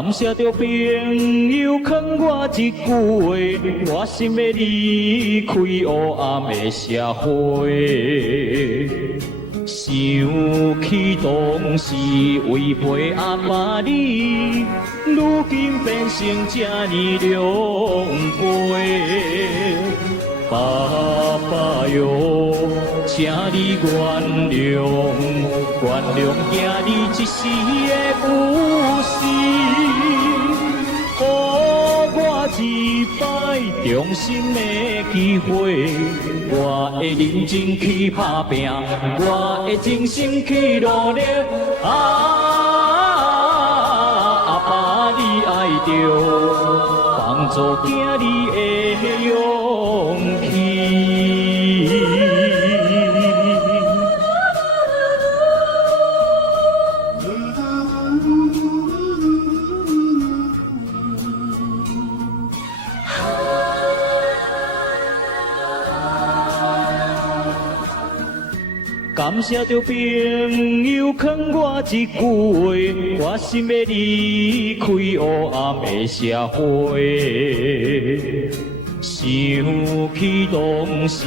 感谢着朋友劝我一句话，我心要离开黑暗的社会。想起当时违背阿爸你，如今变成这呢狼狽。爸爸哟，请你原谅，原谅囝儿一时的不慎，予我一摆重新的机会，我会认真去打拼，我会真心去努力。阿爸你爱着帮助囝儿的勇气。感谢着朋友劝我一句话，我心要离开黑暗的社会。想起当时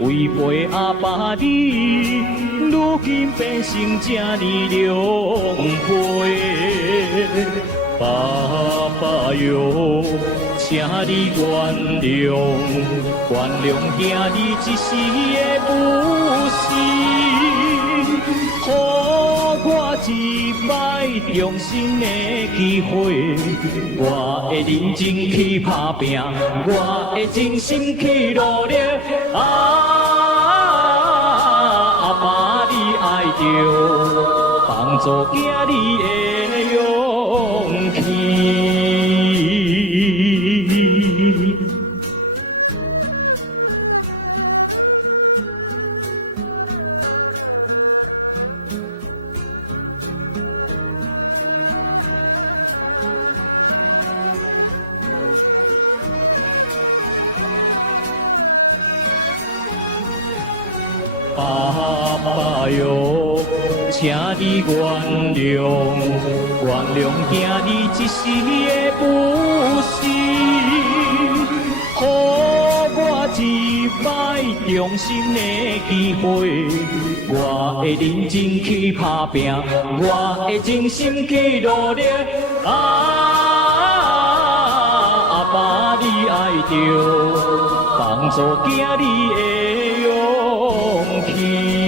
违背阿爸你，如今变成这呢狼狽。爸爸哟，请你原谅，原谅囝儿一时的不慎。予我一摆重新的机会，我会认真去打拼，我会真心去努力。阿爸你爱着帮助囝儿的勇气。爸爸哟，请你原谅，原谅囝儿一时的不慎，予我一摆重新的机会，我会认真去打拼，我会真心去努力。阿爸你爱着帮助囝儿的勇气。